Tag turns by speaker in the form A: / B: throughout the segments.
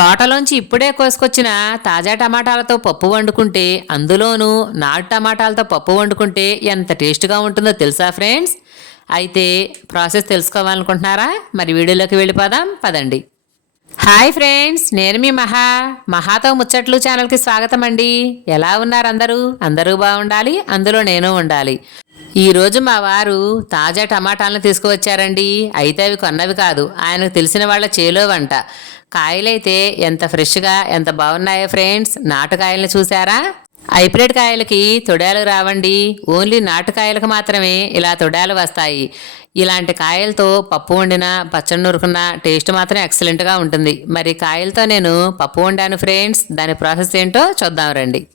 A: తోటలోంచి ఇప్పుడే కోసుకొచ్చిన తాజా టమాటాలతో పప్పు వండుకుంటే అందులోనూ నాటు టమాటాలతో పప్పు వండుకుంటే ఎంత టేస్ట్గా ఉంటుందో తెలుసా ఫ్రెండ్స్? అయితే ప్రాసెస్ తెలుసుకోవాలనుకుంటున్నారా? మరి వీడియోలోకి వెళ్ళిపోదాం పదండి. హాయ్ ఫ్రెండ్స్ నేను మీ మహా. మహాతో ముచ్చట్లు ఛానల్కి స్వాగతం అండి. ఎలా ఉన్నారు అందరూ? అందరూ బాగుండాలి అందులో నేను ఉండాలి. ఈరోజు మా వారు తాజా టమాటాలను తీసుకువచ్చారండి. అయితే అవి కొన్నవి కాదు ఆయనకు తెలిసిన వాళ్ళ చేలో వంట. కాయలైతే ఎంత ఫ్రెష్గా ఎంత బాగున్నాయో ఫ్రెండ్స్ నాటుకాయలను చూసారా? హైబ్రిడ్ కాయలకి తొడాలు రావండి. ఓన్లీ నాటుకాయలకు మాత్రమే ఇలా తొడాలు వస్తాయి. ఇలాంటి కాయలతో పప్పు వండిన పచ్చడి నూరుకున్న టేస్ట్ మాత్రం ఎక్సలెంట్గా ఉంటుంది. మరి కాయలతో నేను పప్పు వండాను ఫ్రెండ్స్ దాని ప్రాసెస్ ఏంటో చూద్దాం రండి.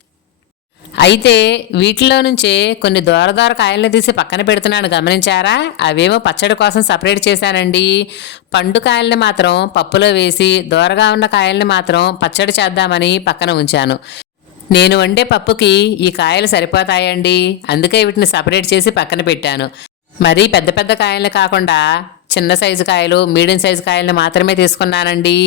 A: అయితే వీటిలో నుంచే కొన్ని దూరదూర కాయలను తీసి పక్కన పెడుతున్నాను గమనించారా? అవేమో పచ్చడి కోసం సపరేట్ చేశానండి. పండు కాయల్ని మాత్రం పప్పులో వేసి దూరగా ఉన్న కాయల్ని మాత్రం పచ్చడి చేద్దామని పక్కన ఉంచాను. నేను వండే పప్పుకి ఈ కాయలు సరిపోతాయండి. అందుకే వీటిని సపరేట్ చేసి పక్కన పెట్టాను. మరీ పెద్ద పెద్ద కాయలు కాకుండా చిన్న సైజు కాయలు మీడియం సైజు కాయలను మాత్రమే తీసుకున్నానండి.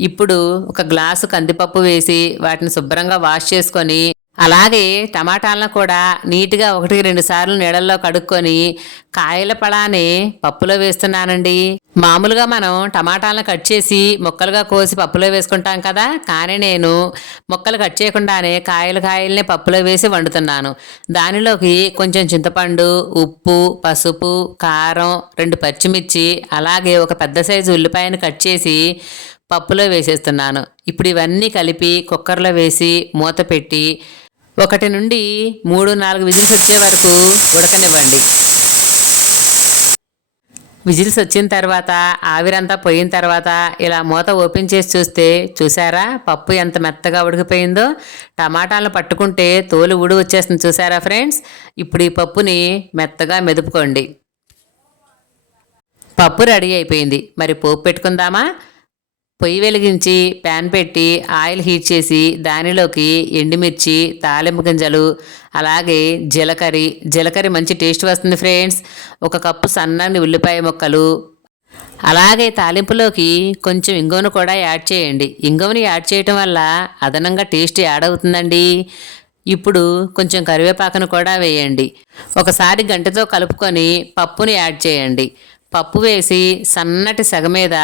A: ఇప్పుడు ఒక గ్లాసు కందిపప్పు వేసి వాటిని శుభ్రంగా వాష్ చేసుకొని అలాగే టమాటాలను కూడా నీట్గా ఒకటికి రెండు సార్లు నీళ్ళల్లో కడుక్కొని కాయల పళాన్ని పప్పులో వేస్తున్నానండి. మామూలుగా మనం టమాటాలను కట్ చేసి ముక్కలుగా కోసి పప్పులో వేసుకుంటాం కదా కానీ నేను ముక్కలు కట్ చేయకుండానే కాయలు కాయల్ని పప్పులో వేసి వండుతున్నాను. దానిలోకి కొంచెం చింతపండు ఉప్పు పసుపు కారం రెండు పచ్చిమిర్చి అలాగే ఒక పెద్ద సైజు ఉల్లిపాయను కట్ చేసి పప్పులో వేసేస్తున్నాను. ఇప్పుడు ఇవన్నీ కలిపి కుక్కర్లో వేసి మూత పెట్టి ఒకటి నుండి మూడు నాలుగు విజిల్స్ వచ్చే వరకు ఉడకనివ్వండి. విజిల్స్ వచ్చిన తర్వాత ఆవిరంతా పోయిన తర్వాత ఇలా మూత ఓపెన్ చేసి చూస్తే చూసారా? పప్పు ఎంత మెత్తగా ఉడికిపోయిందో. టమాటాలను పట్టుకుంటే తోలు ఊడి వచ్చేస్తుంది చూసారా ఫ్రెండ్స్? ఇప్పుడు ఈ పప్పుని మెత్తగా మెదుపుకోండి. పప్పు రెడీ అయిపోయింది. మరి పోపు పెట్టుకుందామా? పొయ్యి వెలిగించి ప్యాన్ పెట్టి ఆయిల్ హీట్ చేసి దానిలోకి ఎండుమిర్చి తాలింపు గింజలు అలాగే జీలకర్ర. జీలకర్ర మంచి టేస్ట్ వస్తుంది ఫ్రెండ్స్ ఒక కప్పు సన్నని ఉల్లిపాయ ముక్కలు. అలాగే తాలింపులోకి కొంచెం ఇంగువను కూడా యాడ్ చేయండి. ఇంగువని యాడ్ చేయటం వల్ల అదనంగా టేస్ట్ యాడ్ అవుతుందండి. ఇప్పుడు కొంచెం కరివేపాకును కూడా వేయండి. ఒకసారి గంటతో కలుపుకొని పప్పుని యాడ్ చేయండి. పప్పు వేసి సన్నటి సగ మీద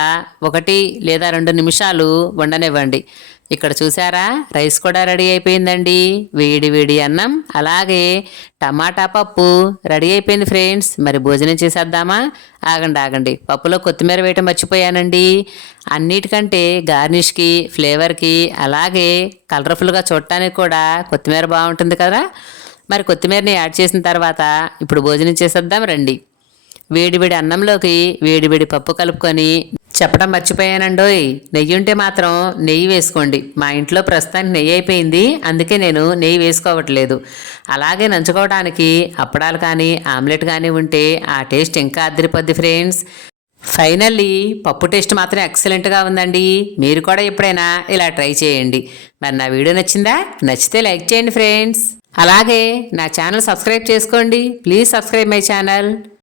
A: ఒకటి లేదా రెండు నిమిషాలు వండనివ్వండి. ఇక్కడ చూసారా? రైస్ కూడా రెడీ అయిపోయిందండి. వేడి వేడి అన్నం అలాగే టమాటా పప్పు రెడీ అయిపోయింది ఫ్రెండ్స్. మరి భోజనం చేసేద్దామా? ఆగండి ఆగండి. పప్పులో కొత్తిమీర వేయటం మర్చిపోయానండి. అన్నిటికంటే గార్నిష్కి ఫ్లేవర్కి అలాగే కలర్ఫుల్గా చూడటానికి కూడా కొత్తిమీర బాగుంటుంది కదా? మరి కొత్తిమీరని యాడ్ చేసిన తర్వాత ఇప్పుడు భోజనం చేసేద్దాం రండి. వేడివేడి అన్నంలోకి వేడివేడి పప్పు కలుపుకొని చెప్పడం మర్చిపోయానండోయ్. నెయ్యి ఉంటే మాత్రం నెయ్యి వేసుకోండి. మా ఇంట్లో ప్రస్తుతానికి నెయ్యి అయిపోయింది. అందుకే నేను నెయ్యి వేసుకోవట్లేదు. అలాగే నంచుకోవడానికి అప్పడాలు కానీ ఆమ్లెట్ కానీ ఉంటే ఆ టేస్ట్ ఇంకా అద్దరిపోద్ది ఫ్రెండ్స్. ఫైనల్లీ పప్పు టేస్ట్ మాత్రం ఎక్సలెంట్గా ఉందండి. మీరు కూడా ఎప్పుడైనా ఇలా ట్రై చేయండి. మరి నా వీడియో నచ్చిందా? నచ్చితే లైక్ చేయండి ఫ్రెండ్స్. అలాగే నా ఛానల్ సబ్స్క్రైబ్ చేసుకోండి. Please subscribe my channel.